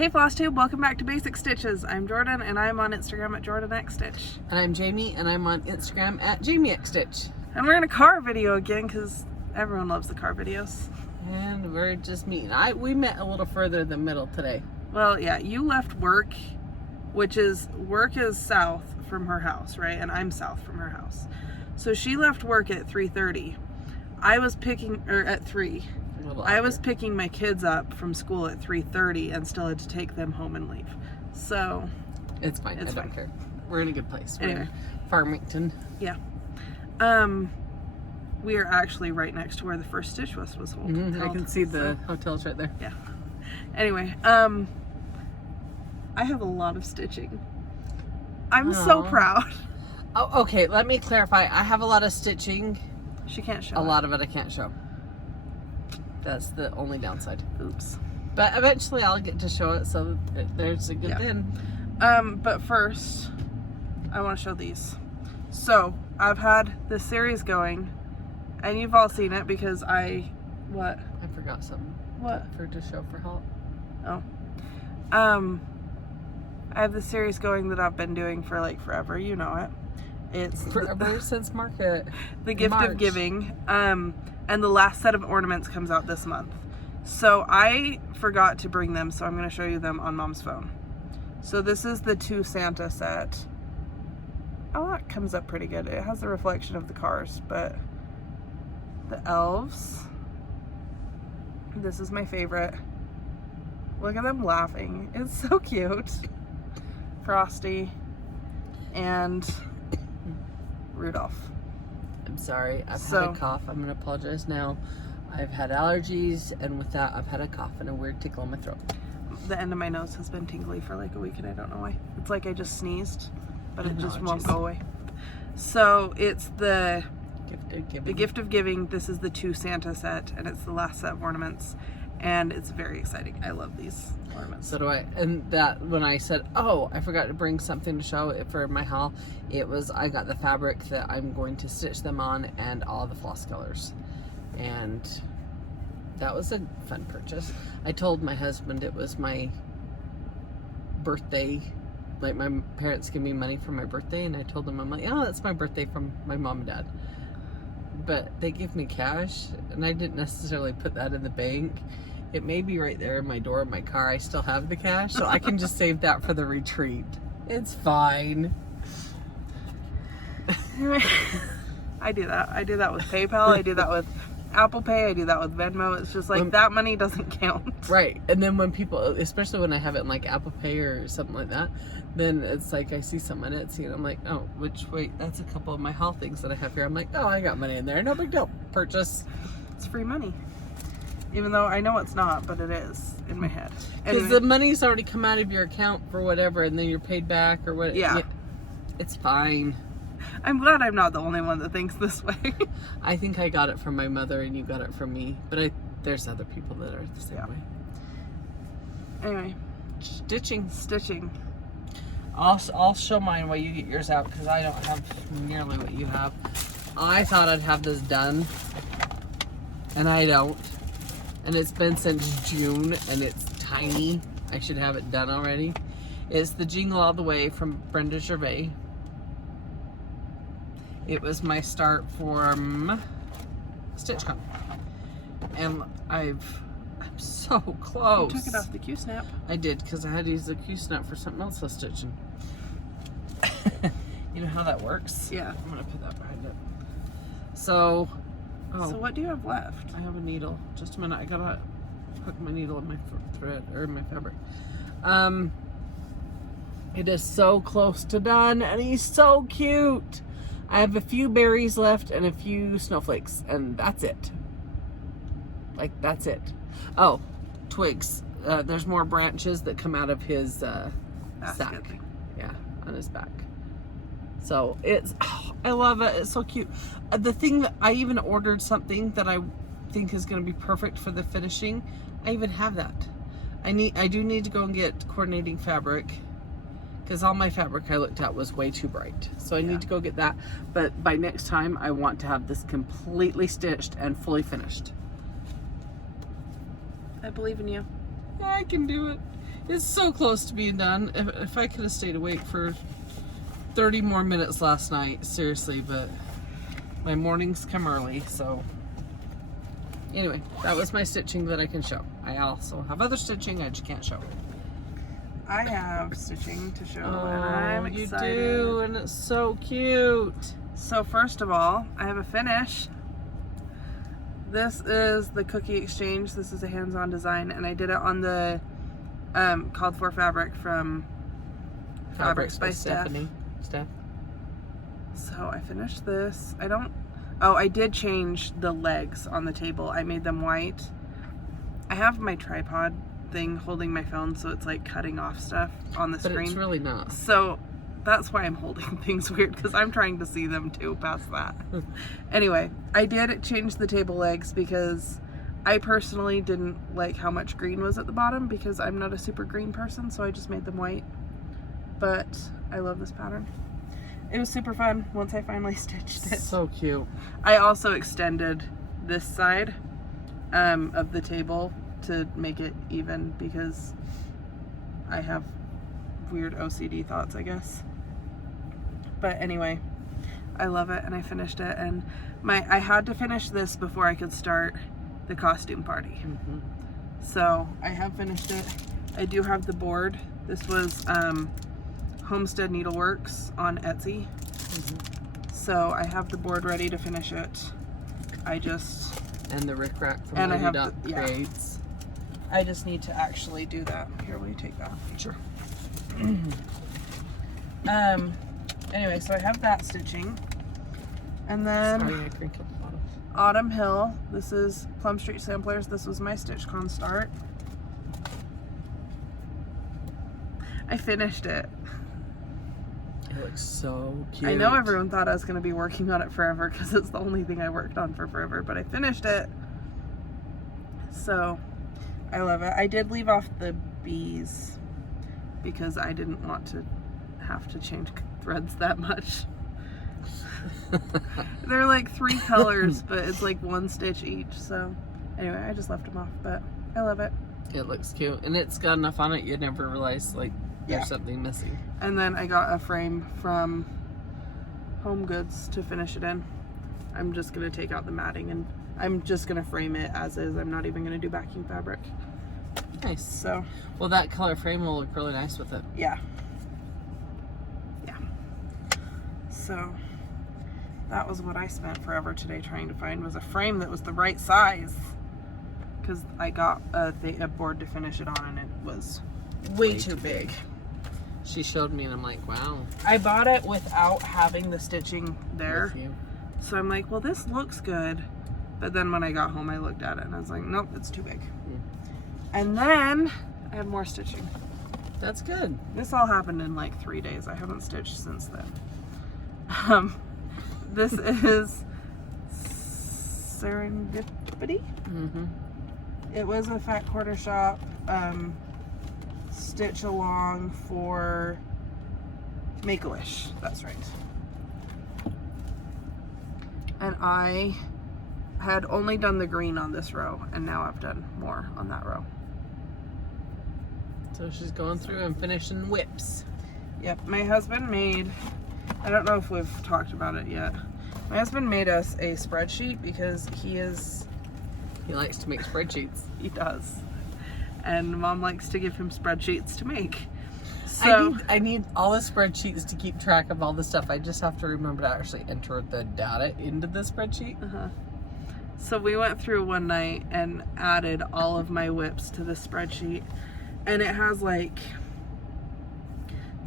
Hey Flosstube, welcome back to Basic Stitches. I'm Jorden and I'm on Instagram at JordanXStitch. And I'm Jami and I'm on Instagram at JamiXStitch. And we're in a car video again because everyone loves the car videos. And we're just meeting. We met a little further than middle today. Well, yeah, you left work, work is south from her house, right? And I'm south from her house. So she left work at 3:30. I was at 3. I was picking my kids up from school at 3:30 and still had to take them home and leave. So it's fine. I don't care. We're in a good place. We're anyway. in Farmington. Yeah. We are actually right next to where the first Stitch was held. I can see the hotels right there. Yeah. Anyway, I have a lot of stitching. I'm so proud. Oh, okay. Let me clarify. I have a lot of stitching. She can't show a lot of it I can't show. That's the only downside. Oops. But eventually I'll get to show it, so there's a good thing. But first, I want to show these. So, I've had this series going, and you've all seen it because I forgot something. What? To show for help. Oh. I have this series going that I've been doing for like forever. You know it. It's forever since market. The Gift of Giving. And the last set of ornaments comes out this month. So I forgot to bring them, so I'm going to show you them on Mom's phone. So this is the 2 Santa set. Oh, that comes up pretty good. It has the reflection of the cars, but the elves. This is my favorite. Look at them laughing. It's so cute. Frosty and Rudolph. I'm sorry, I've had a cough. I'm going to apologize now. I've had allergies, and with that, I've had a cough and a weird tickle in my throat. The end of my nose has been tingly for like a week, and I don't know why. It's like I just sneezed, but it just won't go away. So it's the Gift of Giving. This is the 2 Santa set, and it's the last set of ornaments, and it's very exciting. I love these ornaments. So do I. And that when I said, oh, I forgot to bring something to show for my haul, it was I got the fabric that I'm going to stitch them on and all the floss colors. And that was a fun purchase. I told my husband it was my birthday. Like, my parents give me money for my birthday, and I told them, I'm like, oh, that's my birthday from my mom and dad. But they give me cash, and I didn't necessarily put that in the bank. It may be right there in my door of my car. I still have the cash, so I can just save that for the retreat. It's fine. I do that. I do that with PayPal. I do that with Apple Pay. I do that with Venmo. It's just like that money doesn't count. Right. And then when people, especially when I have it in like Apple Pay or something like that, then it's like I see something on Etsy and I'm like, oh, wait, that's a couple of my haul things that I have here. I'm like, oh, I got money in there. No big deal. Purchase. It's free money. Even though I know it's not, but it is in my head. Because the money's already come out of your account for whatever, and then you're paid back or what. Yeah. It's fine. I'm glad I'm not the only one that thinks this way. I think I got it from my mother and you got it from me. But there's other people that are the same way. Anyway. Stitching. I'll show mine while you get yours out because I don't have nearly what you have. I thought I'd have this done. And I don't. And it's been since June and it's tiny. I should have it done already. It's the Jingle All the Way from Brenda Gervais. It was my start from StitchCon. And I'm so close. You took it off the Q-snap. I did, because I had to use the Q-snap for something else I was stitching. You know how that works? Yeah. I'm going to put that behind it. So what do you have left? I have a needle. Just a minute. I got to hook my needle in my thread, or my fabric. It is so close to done, and he's so cute. I have a few berries left and a few snowflakes, and that's it. Like, that's it. Oh, twigs. There's more branches that come out of his sack. Yeah, on his back. So I love it. It's so cute. The thing that I even ordered something that I think is going to be perfect for the finishing. I even have that. I do need to go and get coordinating fabric. Because all my fabric I looked at was way too bright. So I need to go get that. But by next time, I want to have this completely stitched and fully finished. I believe in you. I can do it. It's so close to being done. If I could have stayed awake for 30 more minutes last night, seriously, but my mornings come early, so anyway, that was my stitching that I can show. I also have other stitching I just can't show. I have stitching to show, and I'm excited. You do, and it's so cute. So first of all, I have a finish. This is the Cookie Exchange. This is a hands-on design, and I did it on the called for fabric from Fabrics by Steph. So I finished this. I did change the legs on the table. I made them white. I have my tripod thing holding my phone, so it's like cutting off stuff on the screen. But it's really not. So that's why I'm holding things weird, because I'm trying to see them too past that. Anyway, I did change the table legs because I personally didn't like how much green was at the bottom, because I'm not a super green person, so I just made them white. But I love this pattern. It was super fun once I finally stitched it. So cute. I also extended this side of the table to make it even, because I have weird OCD thoughts, I guess. But anyway, I love it, and I finished it, and I had to finish this before I could start the costume party. Mm-hmm. So I have finished it. I do have the board. This was Homestead Needleworks on Etsy. Mm-hmm. So I have the board ready to finish it. And the rickrack from And I have Lady the- yeah. Creates. I just need to actually do that. Here, will you take that? Sure. Anyway, so I have that stitching. And then Sorry, I crinkled the bottom. Autumn Hill. This is Plum Street Samplers. This was my StitchCon start. I finished it. It looks so cute. I know everyone thought I was going to be working on it forever, because it's the only thing I worked on for forever, but I finished it. So I love it. I did leave off the bees because I didn't want to have to change threads that much. They're like 3 colors, but it's like 1 stitch each. So anyway, I just left them off, but I love it. It looks cute, and it's got enough on it you'd never realize like there's Yeah. something missing. And then I got a frame from Home Goods to finish it in. I'm just gonna take out the matting, and I'm just gonna frame it as is. I'm not even gonna do backing fabric. Nice. So Well, that color frame will look really nice with it. yeah. So that was what I spent forever today trying to find, was a frame that was the right size, because I got a board to finish it on, and it was way too big. She showed me, and I'm like, wow. I bought it without having the stitching there, With you. so I'm like, well, this looks good. But then when I got home, I looked at it and I was like, nope, it's too big. And then I have more stitching. That's good. This all happened in like 3 days. I haven't stitched since then. This is Serendipity. Mm-hmm. It was a Fat Quarter Shop stitch along for Make-A-Wish. That's right. And I had only done the green on this row, and now I've done more on that row. So she's going through and finishing whips. Yep, my husband made, I don't know if we've talked about it yet. My husband made us a spreadsheet because He likes to make spreadsheets. he does. And Mom likes to give him spreadsheets to make. So I need all the spreadsheets to keep track of all the stuff. I just have to remember to actually enter the data into the spreadsheet. So we went through one night and added all of my whips to the spreadsheet. And it has like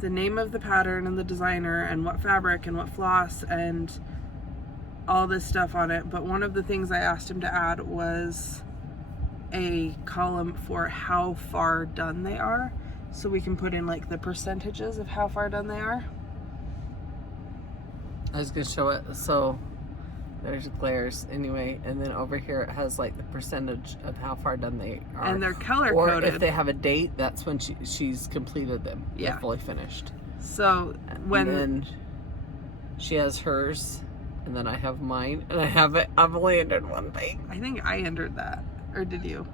the name of the pattern and the designer and what fabric and what floss and all this stuff on it. But one of the things I asked him to add was a column for how far done they are, so we can put in like the percentages of how far done they are. I was gonna show it. So there's glares anyway, and then over here it has like the percentage of how far done they are, And they're color or coded. if they have a date, that's when she's completed them. Yeah. They're fully finished. So when And then she has hers, and then I have mine, and I've only entered one thing. I think I entered that, or did you?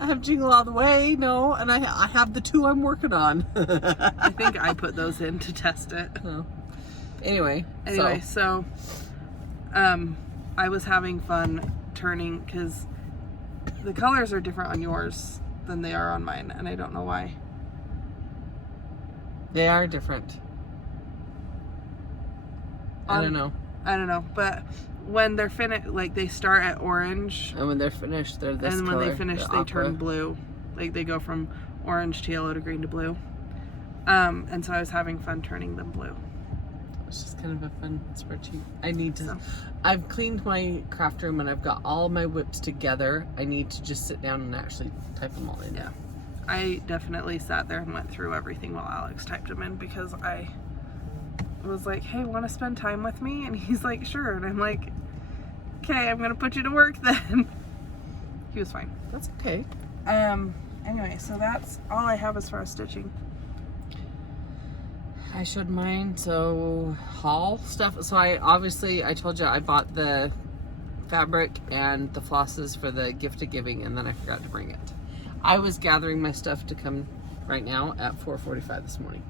I have Jingle All the Way, no, and I have the 2 I'm working on. I think I put those in to test it. Oh. Anyway, so I was having fun turning because the colors are different on yours than they are on mine, and I don't know why. They are different. I don't know. But when they're finished, like they start at orange, and when they're finished, they're this and color. when they finish, they turn blue. Like they go from orange to yellow to green to blue. And so I was having fun turning them blue. It's just kind of a fun spreadsheet. I need to. I've cleaned my craft room and I've got all my whips together. I need to just sit down and actually type them all in. Yeah, I definitely sat there and went through everything while Alex typed them in because I was like, hey, want to spend time with me? And he's like, sure. And I'm like, okay, I'm gonna put you to work then. He was fine. That's okay. Anyway, so that's all I have as far as stitching. I showed mine, so haul stuff. So I told you I bought the fabric and the flosses for the gift of giving, and then I forgot to bring it. I was gathering my stuff to come right now at 4:45 this morning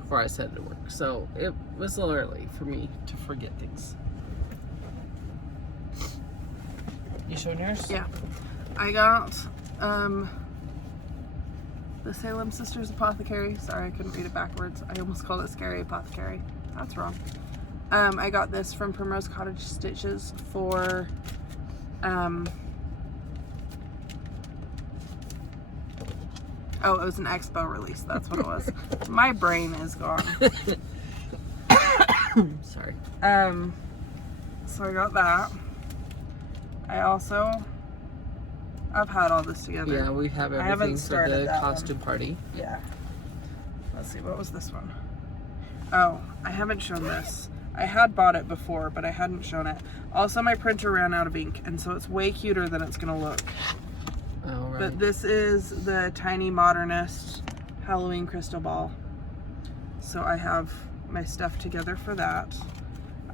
before I said to work. So it was a little early for me to forget things. You showing yours? Yeah. I got the Salem Sisters Apothecary. Sorry, I couldn't read it backwards. I almost called it Scary Apothecary. That's wrong. I got this from Primrose Cottage Stitches for oh, it was an expo release. That's what it was. My brain is gone. Sorry. So I got that. I've had all this together. Yeah, we have everything for the costume party. Yeah. Let's see, what was this one? Oh, I haven't shown this. I had bought it before, but I hadn't shown it. Also, my printer ran out of ink, and so it's way cuter than it's gonna look. Oh, right. But this is the Tiny Modernist Halloween Crystal Ball. So I have my stuff together for that.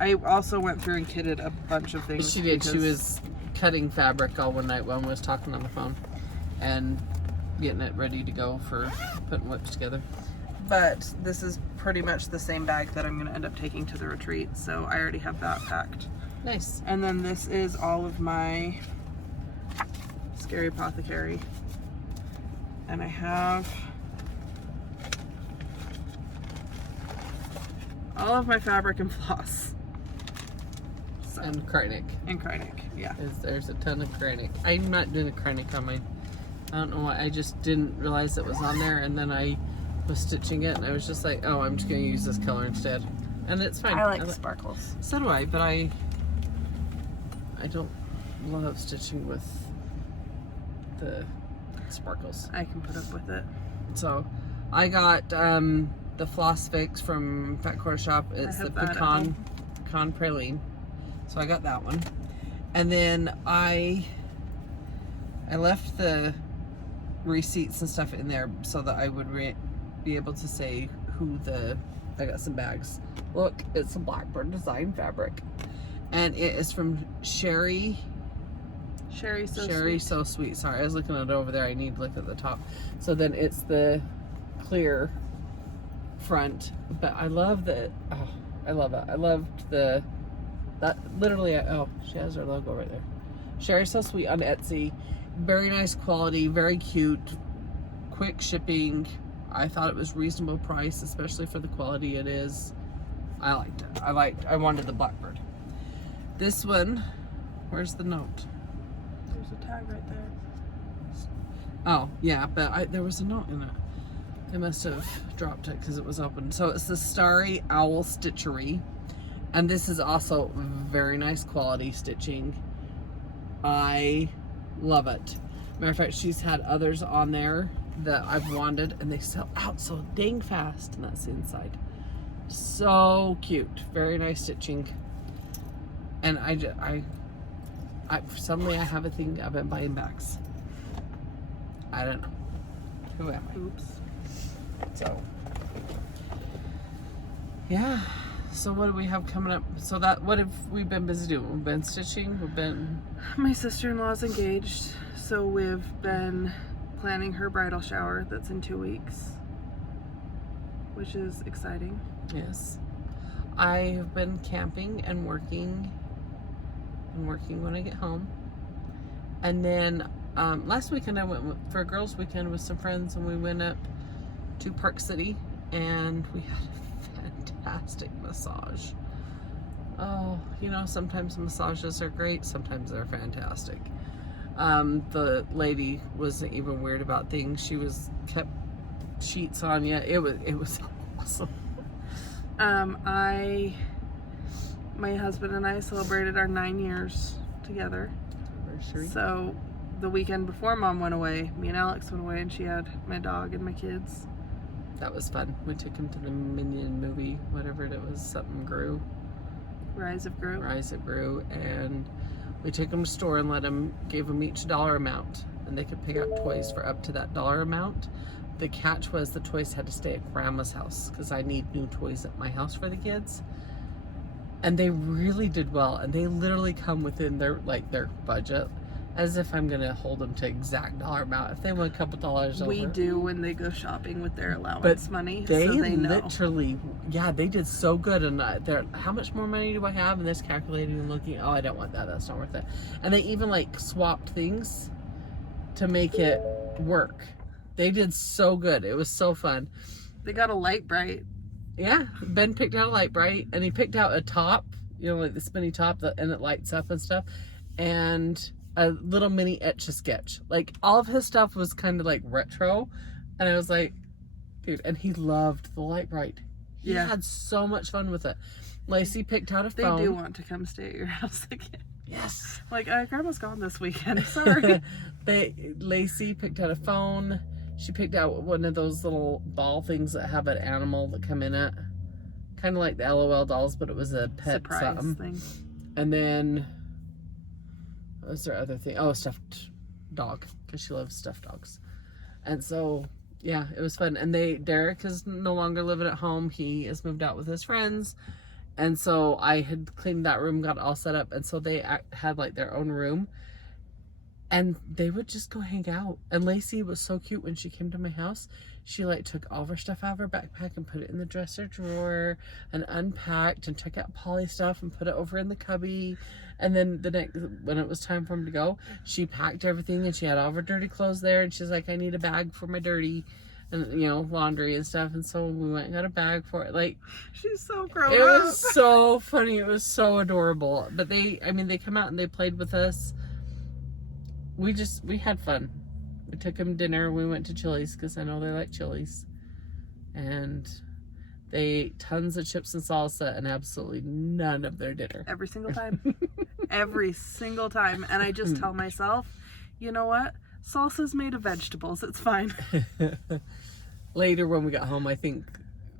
I also went through and kitted a bunch of things. She did. She was cutting fabric all one night while I was talking on the phone and getting it ready to go for putting whips together. But this is pretty much the same bag that I'm going to end up taking to the retreat, so I already have that packed. Nice. And then this is all of my Scary Apothecary. And I have all of my fabric and floss. So, and Krynic. And Krynic, yeah. There's a ton of Krynic. I'm not doing a Krynic on mine. I don't know why. I just didn't realize it was on there, and then I was stitching it, and I was just like, oh, I'm just going to use this color instead. And it's fine. I like sparkles. So do I, but I don't love stitching with the sparkles. I can put up with it. So I got the Floss Fix from Fat Quarter Shop. It's the pecan praline. So I got that one. And then I left the receipts and stuff in there so that I would be able to say I got some bags. Look, it's a Blackbird design fabric. And it is from Sherry So Sweet. Sorry, I was looking at it over there. I need to look at the top. So then it's the clear front. But I love I love it. I loved that literally, she has her logo right there. Sherry So Sweet on Etsy. Very nice quality, very cute, quick shipping. I thought it was reasonable price, especially for the quality it is. I liked it. I wanted the Blackbird. This one, where's the note? There's a tag right there. Oh, yeah, but there was a note in it. I must have dropped it because it was open. So it's the Starry Owl Stitchery. And this is also very nice quality stitching. I love it. Matter of fact, she's had others on there that I've wanted, and they sell out so dang fast. And that's the inside. So cute. Very nice stitching. And suddenly I have a thing. I've been buying bags. I don't know. Who am I? Oops. So, yeah. So what do we have coming up? So what have we been busy doing? We've been stitching. We've been. My sister-in-law's engaged, so we've been planning her bridal shower that's in 2 weeks, which is exciting. Yes. I have been camping and working when I get home. And then last weekend I went for a girls' weekend with some friends, and we went up to Park City, and we had a fantastic massage. Oh, sometimes massages are great, sometimes they're fantastic. The lady wasn't even weird about things. She kept sheets on you. It was awesome. My husband and I celebrated our 9 years together. Anniversary. So the weekend before Mom went away, me and Alex went away, and she had my dog and my kids. That was fun. We took him to the Minion movie, whatever it was, something Gru. Rise of Gru. And we took them to the store and gave them each $1 amount, and they could pick out toys for up to that $1 amount. The catch was the toys had to stay at Grandma's house, because I need new toys at my house for the kids. And they really did well, and they literally come within their budget, as if I'm gonna hold them to exact $1 amount. If they want a couple dollars over. We do when they go shopping with their allowance money. They so they know. literally, they did so good. And they're, how much more money do I have? And this calculating and looking, oh, I don't want that. That's not worth it. And they even swapped things to make it work. They did so good. It was so fun. They got a Light Bright. Yeah, Ben picked out a Light Bright, and he picked out a top, the spinny top, and it lights up and stuff, and a little mini Etch-a-Sketch. All of his stuff was kind of retro, and I was like, dude, and he loved the Light Bright. He had so much fun with it. Lacey picked out a phone. They do want to come stay at your house again. Yes. Grandma's gone this weekend. Sorry. Lacey picked out a phone. She picked out one of those little ball things that have an animal that come in it. Kind of like the LOL dolls, but it was a pet surprise thing. And then, what was their other thing? Oh, a stuffed dog, because she loves stuffed dogs. And so, yeah, it was fun. And Derek is no longer living at home. He has moved out with his friends. And so I had cleaned that room, got it all set up. And so they had their own room. And they would just go hang out. And Lacey was so cute when she came to my house. She took all of her stuff out of her backpack and put it in the dresser drawer and unpacked and took out Polly's stuff and put it over in the cubby. And then when it was time for him to go, she packed everything, and she had all of her dirty clothes there. And she's like, I need a bag for my dirty and laundry and stuff. And so we went and got a bag for it. She's so grown up. It was so funny. It was so adorable. But they come out and they played with us. We had fun. We took them dinner. We went to Chili's, because I know they like Chili's. And they ate tons of chips and salsa and absolutely none of their dinner. Every single time. Every single time. And I just tell myself, you know what? Salsa's made of vegetables. It's fine. Later when we got home, I think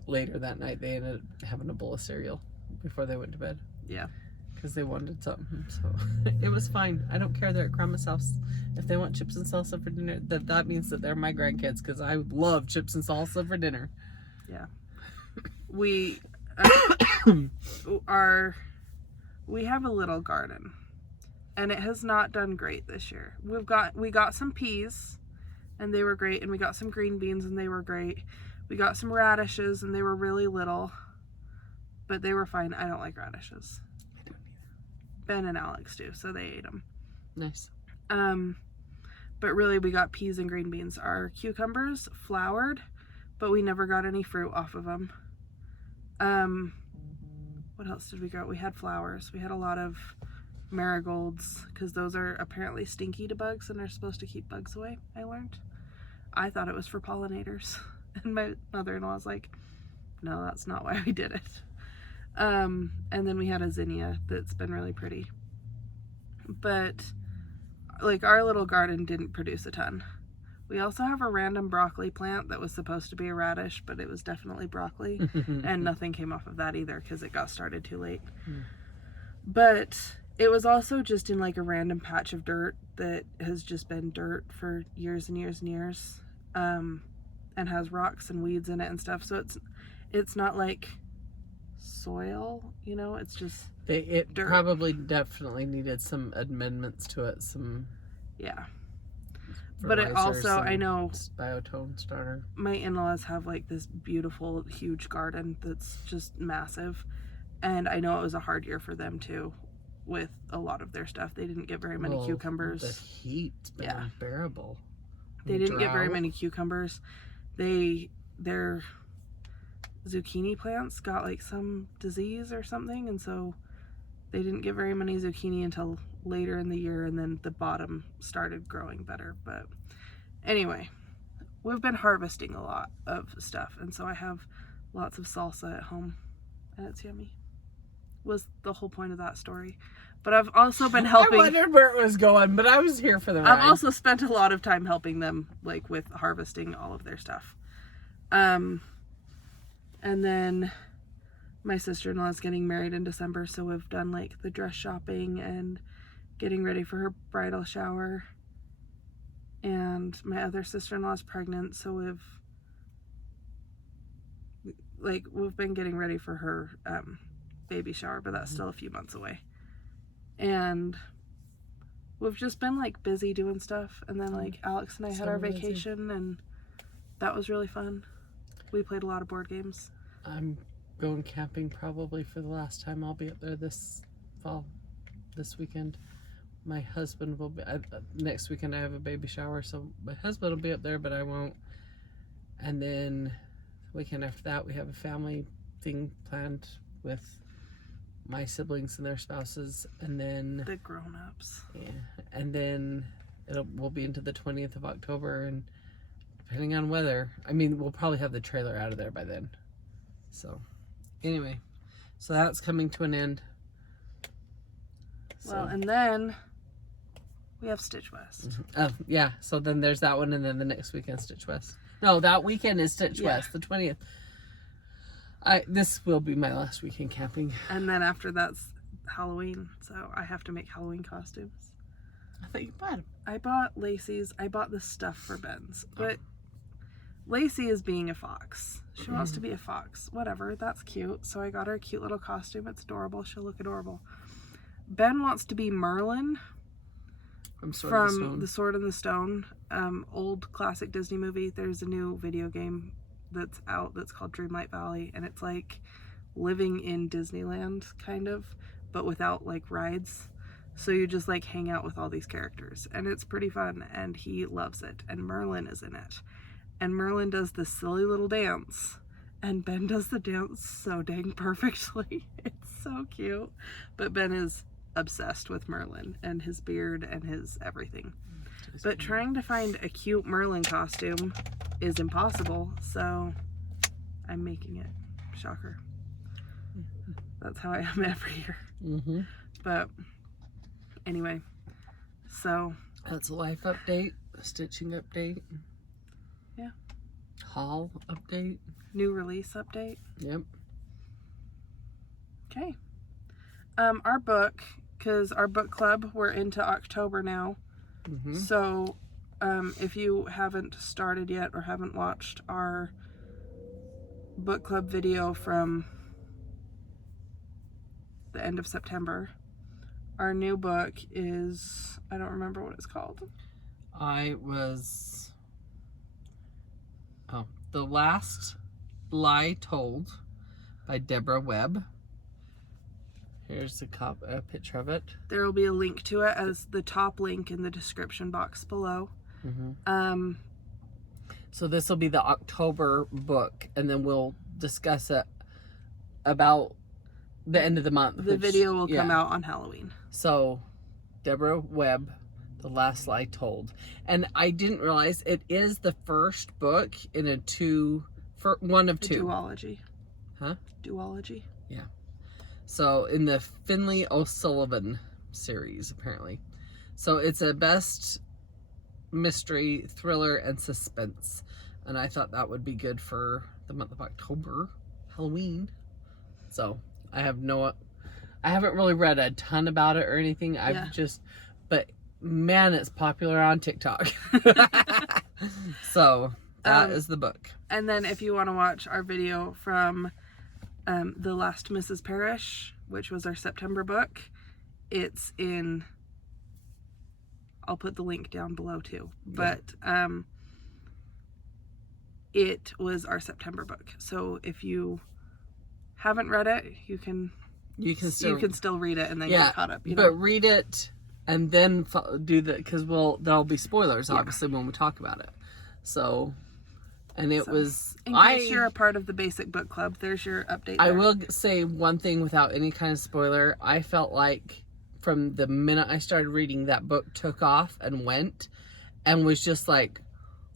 later that night, they ended up having a bowl of cereal before they went to bed. Yeah. Because they wanted something, so it was fine. I don't care. They're at Grandma's house. If they want chips and salsa for dinner, that means that they're my grandkids, because I love chips and salsa for dinner. Yeah. We have a little garden, and it has not done great this year. We got some peas, and they were great, and we got some green beans, and they were great. We got some radishes, and they were really little, but they were fine. I don't like radishes. Ben and Alex do, so they ate them. Nice. But really, we got peas and green beans. Our cucumbers flowered, but we never got any fruit off of them. What else did we grow? We had flowers. We had a lot of marigolds, because those are apparently stinky to bugs and are supposed to keep bugs away, I learned. I thought it was for pollinators. And my mother-in-law was like, no, that's not why we did it. And then we had a zinnia that's been really pretty. But our little garden didn't produce a ton. We also have a random broccoli plant that was supposed to be a radish, but it was definitely broccoli. And nothing came off of that either, because it got started too late. But it was also just in a random patch of dirt that has just been dirt for years and years and years. And has rocks and weeds in it and stuff. So it's not soil, you know, it's just It dirt. probably definitely needed some amendments to it, some yeah. But it also, I know biotone starter. my in-laws have like this beautiful, huge garden that's just massive. And I know it was a hard year for them too with a lot of their stuff. They didn't get very many cucumbers. The heat's been unbearable. They didn't get very many cucumbers. Their zucchini plants got like some disease or something, and so they didn't get very many zucchini until later in the year, and then the bottom started growing better. But anyway, we've been harvesting a lot of stuff, and so I have lots of salsa at home, and it's yummy. Was the whole point of that story. But I've also been helping. I wondered where it was going, but I was here for the ride. I've also spent a lot of time helping them, like with harvesting all of their stuff. And then my sister-in-law is getting married in December, so we've done like the dress shopping and getting ready for her bridal shower. And my other sister-in-law is pregnant, so we've been getting ready for her baby shower, but that's still a few months away. And we've just been like busy doing stuff, and then like Alex and I had our vacation, and that was really fun. We played a lot of board games. I'm going camping probably for the last time. I'll be up there this fall, this weekend. My husband will be next weekend. I have a baby shower, so my husband will be up there, but I won't. And then the weekend after that, we have a family thing planned with my siblings and their spouses, and then the grown-ups. Yeah, and then we'll be into the 20th of October, and depending on weather, I mean, we'll probably have the trailer out of there by then. So, anyway, so that's coming to an end. Well, and then we have Stitch West. Oh, yeah. So then there's that one, and then the next weekend, Stitch West. No, that weekend is Stitch West, the 20th. This will be my last weekend camping. And then after that's Halloween, so I have to make Halloween costumes. I thought you bought them. I bought Lacey's. I bought the stuff for Ben's, but Lacey is being a fox. She wants to be a fox. Whatever, that's cute. So I got her a cute little costume. It's adorable. She'll look adorable. Ben wants to be Merlin from The Sword and the Stone. Old classic Disney movie. There's a new video game that's out that's called Dreamlight Valley, and it's like living in Disneyland kind of, but without like rides. So you just like hang out with all these characters, and it's pretty fun, and he loves it. And Merlin is in it, and Merlin does this silly little dance, and Ben does the dance so dang perfectly. It's so cute. But Ben is obsessed with Merlin and his beard and his everything. But trying to find a cute Merlin costume is impossible, so I'm making it. Shocker. That's how I am every year. But anyway, so that's a life update, a stitching update. Yeah. Haul update. New release update. Yep. Okay. Our book, because our book club, we're into October now. So if you haven't started yet or haven't watched our book club video from the end of September, our new book is, I don't remember what it's called. The Last Lie Told by Debra Webb. Here's a picture of it. There will be a link to it as the top link in the description box below. So this will be the October book, and then we'll discuss it about the end of the month. The video will come out on Halloween. So, Debra Webb, The Last Lie Told. And I didn't realize it is the first book in one of two. Duology. Huh? Duology. Yeah. So, in the Finley O'Sullivan series, apparently. So, it's a best mystery, thriller, and suspense. And I thought that would be good for the month of October, Halloween. So, I haven't really read a ton about it or anything. But man, it's popular on TikTok. So, that is the book. And then if you want to watch our video from The Last Mrs. Parrish, which was our September book, it's in, I'll put the link down below too, but it was our September book. So if you haven't read it, you can still read it and then get caught up. But read it and then do the, because there'll be spoilers obviously when we talk about it. So, and it was, in case you're a part of the basic book club, there's your update. I will say one thing without any kind of spoiler. I felt like from the minute I started reading, that book took off and went and was just like,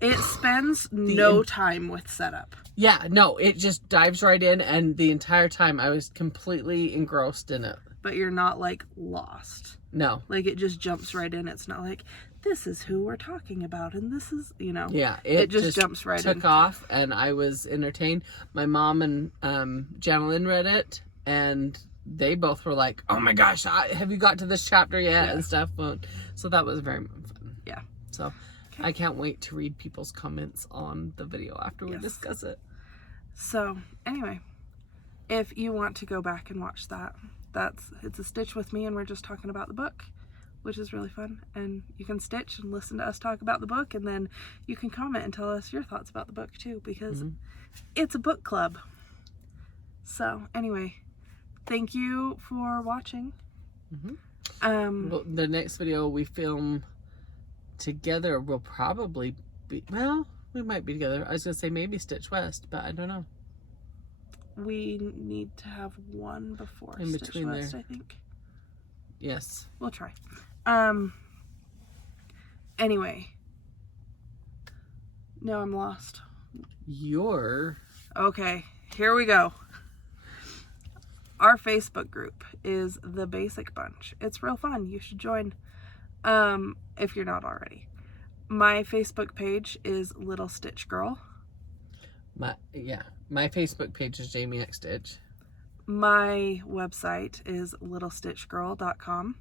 it spends no time with setup. Yeah, no, it just dives right in, and the entire time I was completely engrossed in it. But you're not like lost. No. Like it just jumps right in. It's not like, this is who we're talking about and this is, you know. Yeah, it just jumps right in. Took off and I was entertained. My mom and Janalyn read it and they both were like, oh my gosh, have you got to this chapter yet? And stuff. So that was very fun. Yeah. So I can't wait to read people's comments on the video after we discuss it. So anyway, if you want to go back and watch that, it's a Stitch with me and we're just talking about the book, which is really fun. And you can stitch and listen to us talk about the book, and then you can comment and tell us your thoughts about the book too, because it's a book club. So anyway, thank you for watching. Well, the next video we film together will probably be, well, we might be together. I was gonna say maybe Stitch West, but I don't know. We need to have one before in Stitch between West, there. I think. Yes. We'll try. Anyway. No, I'm lost. Okay, here we go. Our Facebook group is The Basic Bunch. It's real fun. You should join if you're not already. My Facebook page is Little Stitch Girl. My Facebook page is Jami X Stitch. My website is littlestitchgirl.com.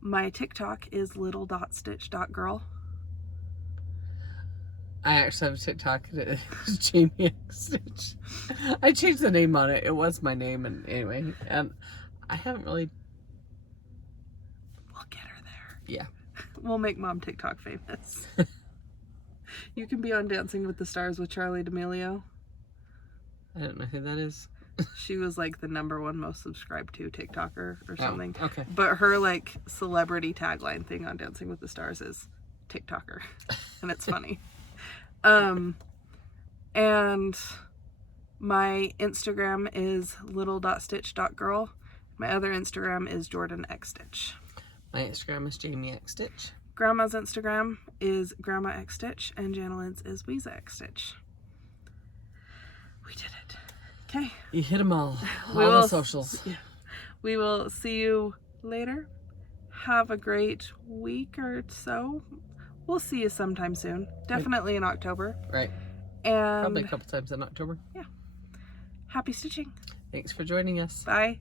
My TikTok is little.stitch.girl. I actually have a TikTok. It is Jami X Stitch. I changed the name on it. It was my name, and anyway, and I haven't really. We'll get her there. Yeah. We'll make Mom TikTok famous. You can be on Dancing with the Stars with Charlie D'Amelio. I don't know who that is. She was like the #1 most subscribed to TikToker or something. Oh, okay. But her like celebrity tagline thing on Dancing with the Stars is TikToker. And it's funny. And my Instagram is little.stitch.girl. My other Instagram is Jorden X Stitch. My Instagram is Jami X Stitch. Grandma's Instagram is Grandma X Stitch, and Janalyn's is Weeza X Stitch. We did it. Okay. You hit them all. All the socials. Yeah. We will see you later. Have a great week or so. We'll see you sometime soon. Definitely in October. Right. And probably a couple times in October. Yeah. Happy stitching. Thanks for joining us. Bye.